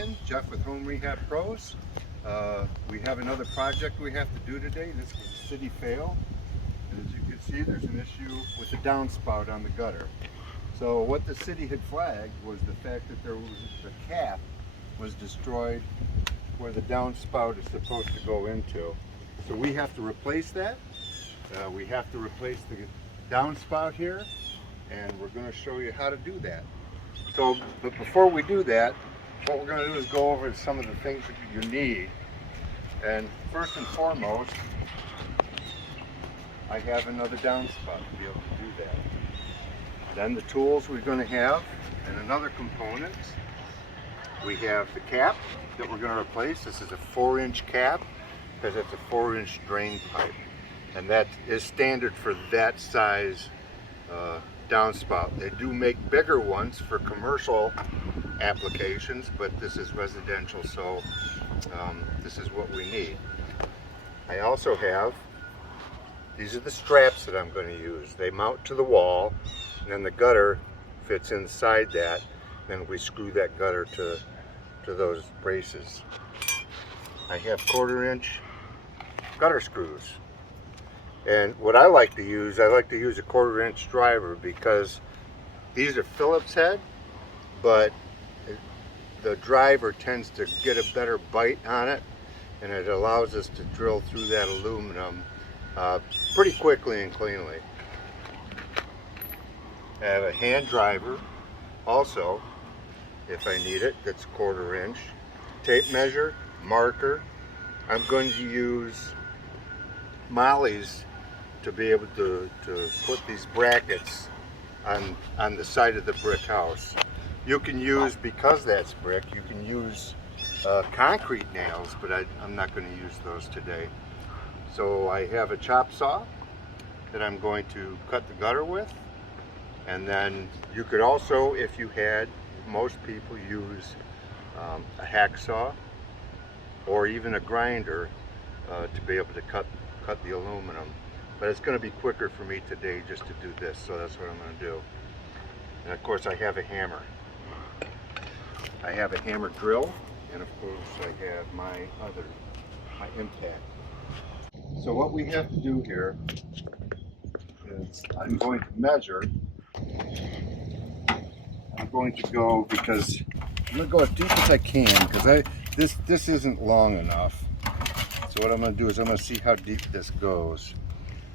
again, Jeff with Home Rehab Pros. We have another project we have to do today. This was a city fail. And as you can see, there's an issue with the downspout on the gutter. So what the city had flagged was the fact that the cap was destroyed where the downspout is supposed to go into. So we have to replace that. We have to replace the downspout here, and we're going to show you how to do that. So, but before we do that, what we're going to do is go over some of the things that you need. And first and foremost, I have another downspout to be able to do that. Then the tools we're going to have, and another component, we have the cap that we're going to replace. This is a 4-inch cap because it's a 4-inch drain pipe, and that is standard for that size downspout. They do make bigger ones for commercial applications, but this is residential, so this is what we need. I also have, these are the straps that I'm going to use. They mount to the wall, and then the gutter fits inside that. Then we screw that gutter to those braces. I have 1/4-inch gutter screws. And what I like to use a 1/4-inch driver because these are Phillips head, but the driver tends to get a better bite on it, and it allows us to drill through that aluminum pretty quickly and cleanly. I have a hand driver also, if I need it, that's 1/4-inch. Tape measure, marker. I'm going to use mollies to be able to put these brackets on the side of the brick house. You can use, because that's brick, you can use concrete nails, but I'm not going to use those today. So I have a chop saw that I'm going to cut the gutter with, and then you could also, if you had, most people use a hacksaw or even a grinder to be able to cut the aluminum. But it's going to be quicker for me today just to do this, so that's what I'm going to do. And of course I have a hammer. I have a hammer drill, and of course I have my impact. So what we have to do here is I'm going to measure. I'm going to go, because I'm going to go as deep as I can, because this isn't long enough. So what I'm going to do is I'm going to see how deep this goes.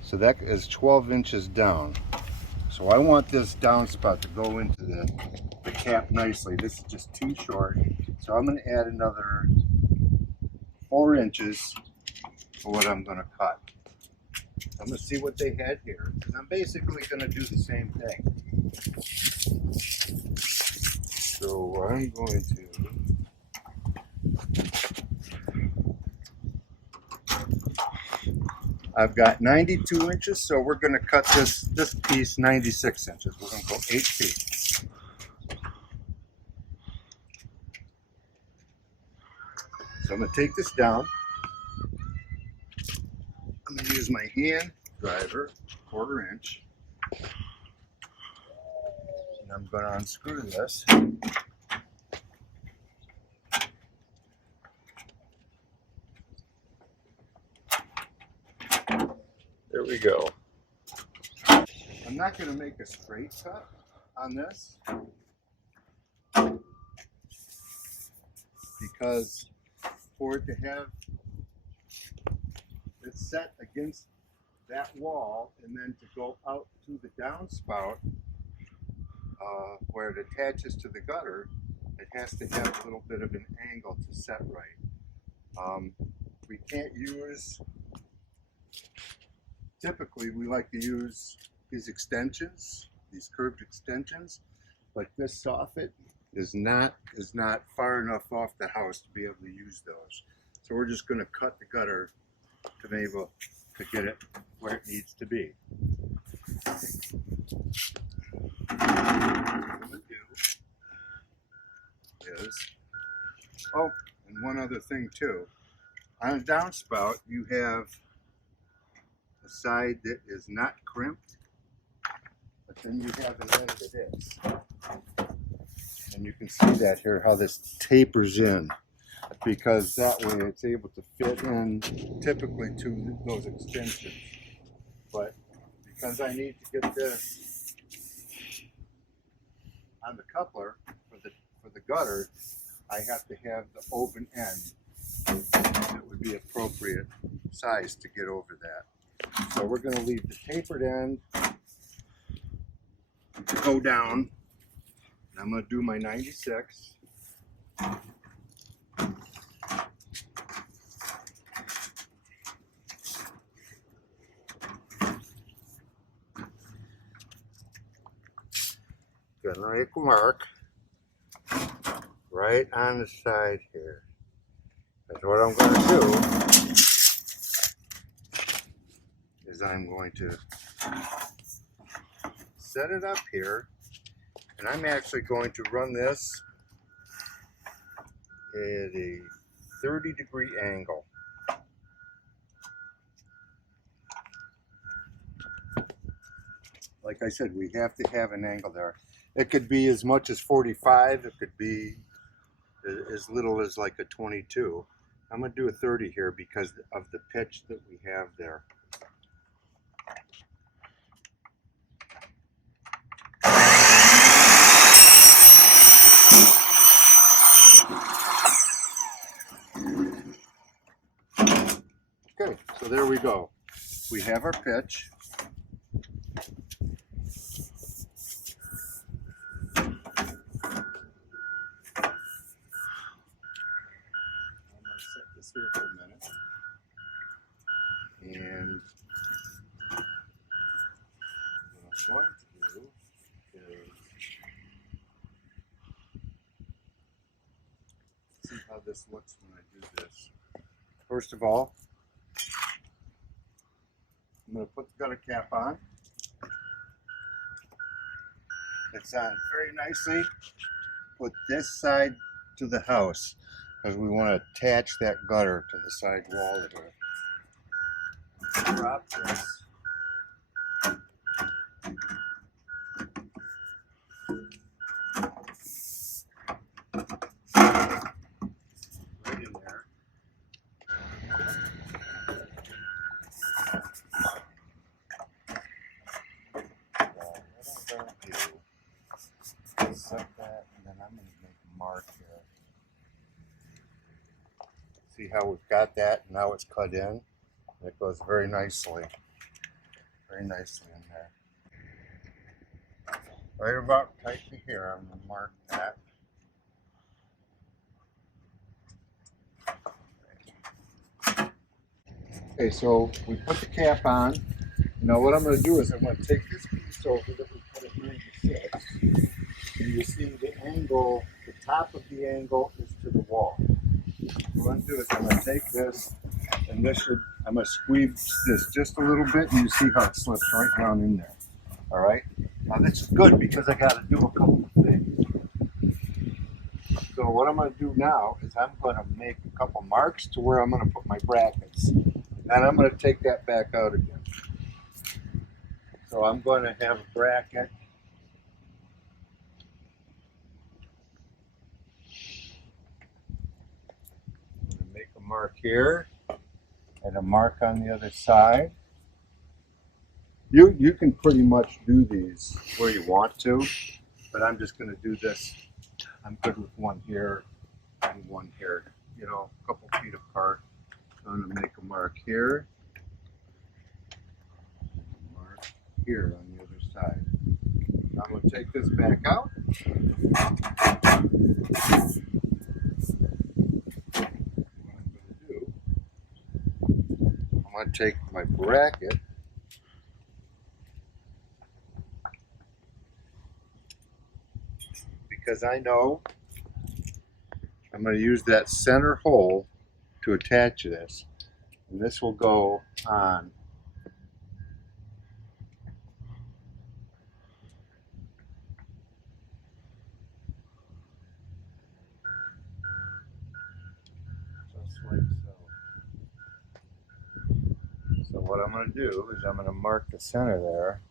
So that is 12 inches down. So I want this downspout to go into the cap nicely. This is just too short. So I'm going to add another 4 inches for what I'm going to cut. I'm going to see what they had here, because I'm basically going to do the same thing. So I'm going to I've got 92 inches, so we're going to cut this piece 96 inches. We're going to go 8 feet. So I'm going to take this down. I'm going to use my hand driver, 1/4-inch. And I'm going to unscrew this. There we go. I'm not going to make a straight cut on this because for it to have it set against that wall and then to go out to the downspout where it attaches to the gutter, it has to have a little bit of an angle to set right. We can't use, typically we like to use these extensions, these curved extensions, but this soffit is not far enough off the house to be able to use those. So we're just going to cut the gutter to be able to get it where it needs to be. What I'm going to do is, oh, and one other thing too. On a downspout, you have a side that is not crimped, but then you have the end that is. And you can see that here, how this tapers in, because that way it's able to fit in typically to those extensions. But because I need to get this on the coupler for the gutter, I have to have the open end that would be appropriate size to get over that. So we're going to leave the tapered end to go down. And I'm going to do my 96. Gonna make a mark right on the side here. That's what I'm going to do, is I'm going to set it up here, and I'm actually going to run this at a 30-degree angle. Like I said, we have to have an angle there. It could be as much as 45, it could be as little as like a 22. I'm going to do a 30 here because of the pitch that we have there. Okay, so there we go. We have our pitch. Here for a minute, and what I'm going to do is see how this looks when I do this. First of all, I'm going to put the gutter cap on. It's on very nicely. Put this side to the house, because we want to attach that gutter to the side wall here. Drop this. Right in there. What I'm going to do is set that, and then I'm going to make a mark here. See how we've got that, and now it's cut in. It goes very nicely in there. Right about right to here, I'm going to mark that. Okay, so we put the cap on. Now what I'm going to do is I'm going to take this piece over that we put at 96, and you see the angle, the top of the angle is to the wall. What I'm going to do is I'm going to take this, and I'm going to squeeze this just a little bit, and you see how it slips right down in there. All right? Now this is good because I got to do a couple of things. So what I'm going to do now is I'm going to make a couple marks to where I'm going to put my brackets. And I'm going to take that back out again. So I'm going to have a bracket. I'm going to make a mark here and a mark on the other side. You can pretty much do these where you want to, but I'm just going to do this. I'm good with one here and one here, you know, a couple feet apart. So I'm going to make a mark here, and a mark here on the other side. I'm going to take this back out. What I'm going to do, I'm going to take my bracket, because I know I'm going to use that center hole to attach this, and this will go on. Just like so. So what I'm going to do is I'm going to mark the center there.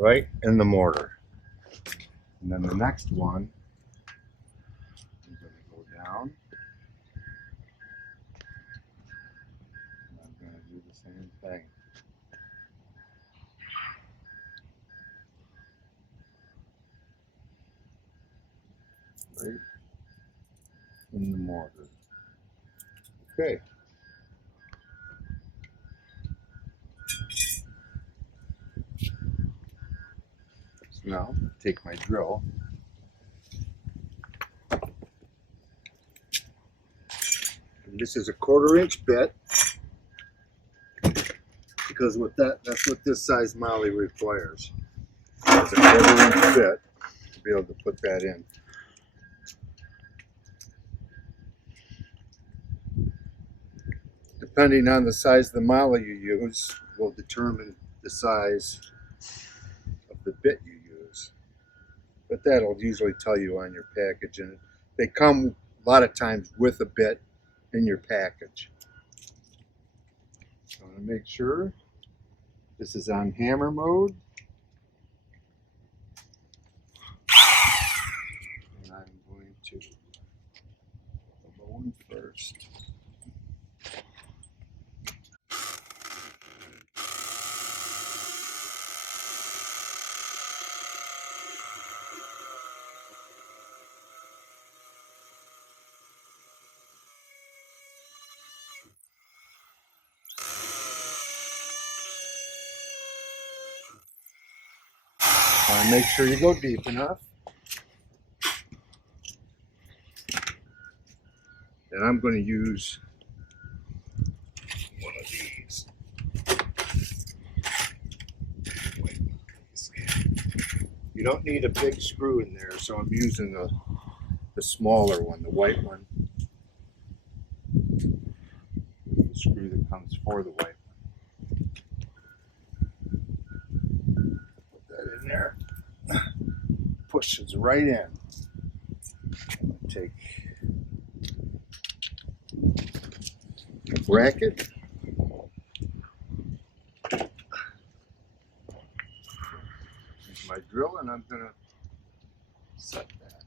right in the mortar. And then the next one, I'm going to go down. And I'm going to do the same thing. Right in the mortar. Okay. So now, take my drill. And this is a 1/4 inch bit, because that's what this size molly requires. It's a 1/4 inch bit to be able to put that in. Depending on the size of the molly you use will determine the size of the bit you use. But that'll usually tell you on your package, and they come a lot of times with a bit in your package. So I want to make sure this is on hammer mode. And I'm going to the bone first. Make sure you go deep enough. And I'm going to use one of these. You don't need a big screw in there, so I'm using the smaller one, the white one. The screw that comes for the white one. Put that in there. Pushes right in. Take a bracket. Use my drill, and I'm going to set that.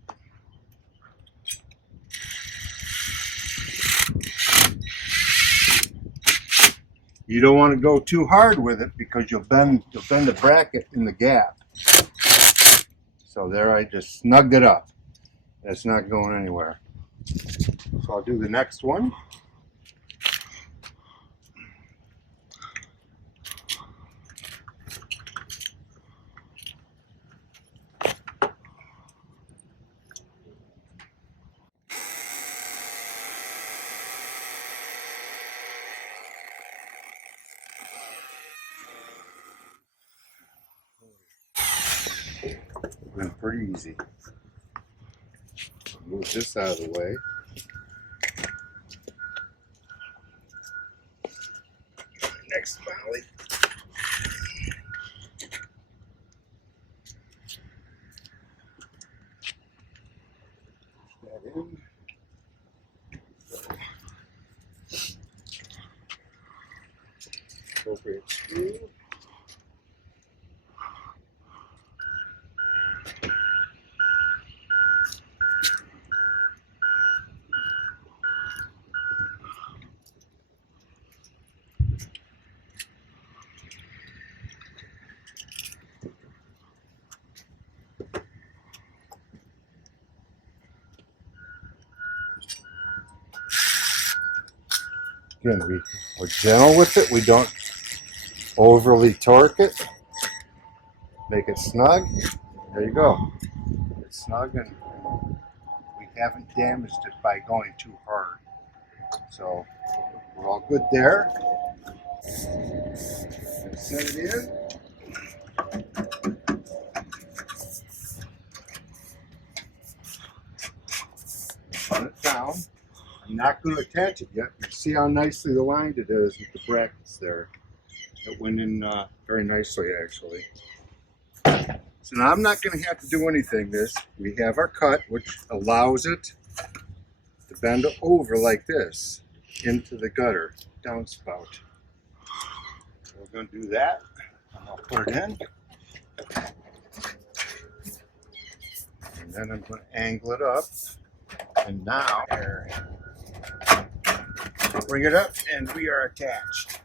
You don't want to go too hard with it because you'll bend the bracket in the gap. So there, I just snugged it up. It's not going anywhere. So I'll do the next one. Went pretty easy. Move this out of the way. Next molly. That in. Appropriate screw. Again, we're gentle with it. We don't overly torque it. Make it snug. There you go. It's snug, and we haven't damaged it by going too hard. So we're all good there. Set it in. Put it down. I'm not going to attach it yet. You see how nicely aligned it is with the brackets there. It went in very nicely, actually. So now I'm not going to have to do anything. We have our cut, which allows it to bend over like this into the gutter downspout. So we're going to do that. I'll put it in. And then I'm going to angle it up. And now, bring it up and we are attached.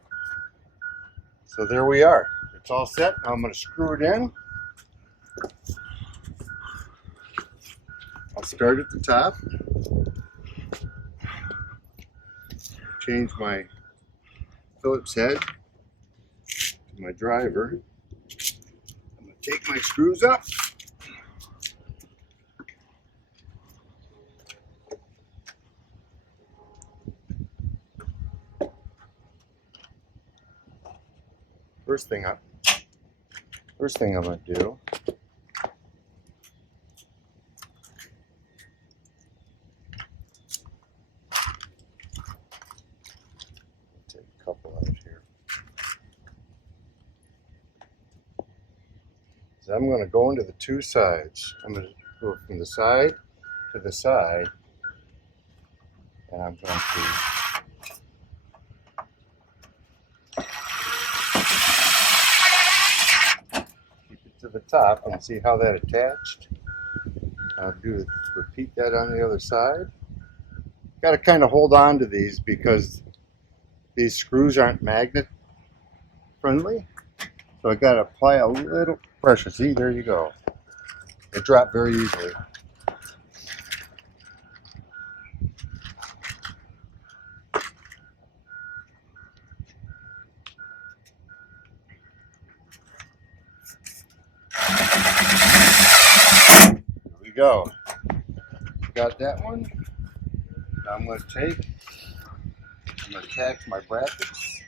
So there we are. It's all set. Now I'm going to screw it in. I'll start at the top. Change my Phillips head to my driver. I'm going to take my screws up. First thing I'm going to do take a couple out here. So I'm going to go into the two sides. I'm going to go from the side to the side, and I'm going to to the top and see how that attached. I'll repeat that on the other side. Got to kind of hold on to these because these screws aren't magnet friendly. So I got to apply a little pressure. See, there you go. It dropped very easily. Go. Got that one. Now I'm going to attach my brackets.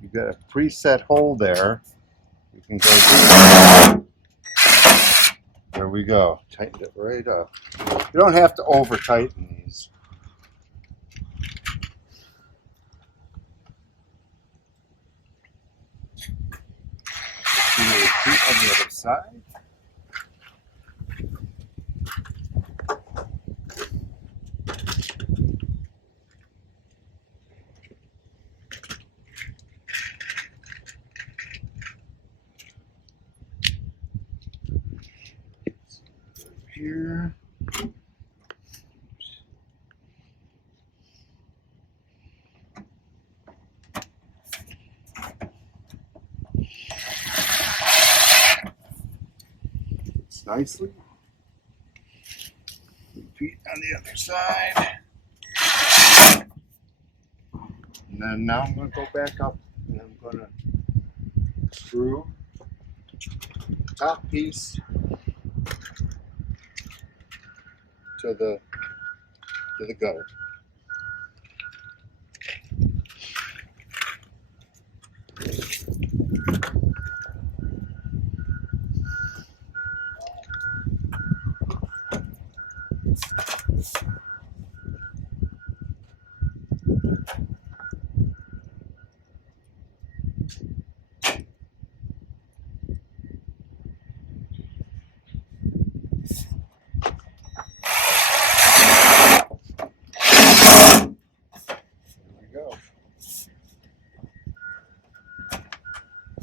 You've got a preset hole there. You can go there we go. Tighten it right up. You don't have to over tighten these. Repeat on the other side. Here. Nicely. Repeat on the other side. And then now I'm going to go back up and I'm going to screw the top piece to the gutter.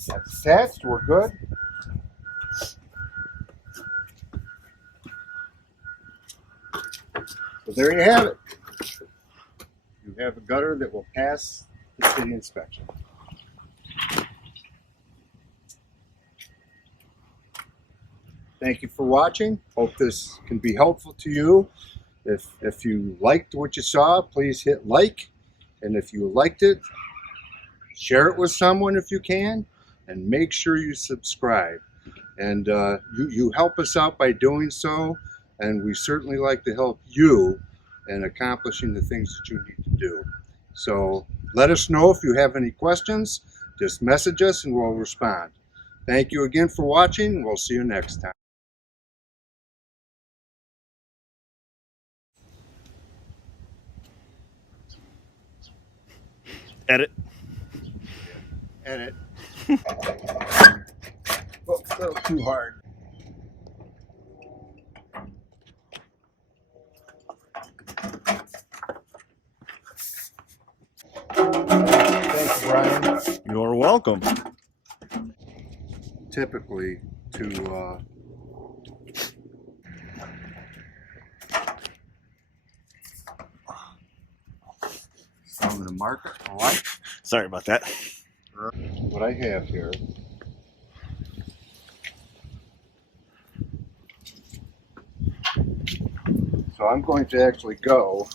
That's attached, we're good. So there you have it. You have a gutter that will pass the city inspection. Thank you for watching. Hope this can be helpful to you. If you liked what you saw, please hit like. And if you liked it, share it with someone if you can. And make sure you subscribe. And you help us out by doing so. And we certainly like to help you in accomplishing the things that you need to do. So let us know if you have any questions. Just message us and we'll respond. Thank you again for watching. We'll see you next time. Edit. Edit. Oh, a little too hard. You're welcome. Typically to sell in the market for what? Sorry about that. What I have here so I'm going to actually go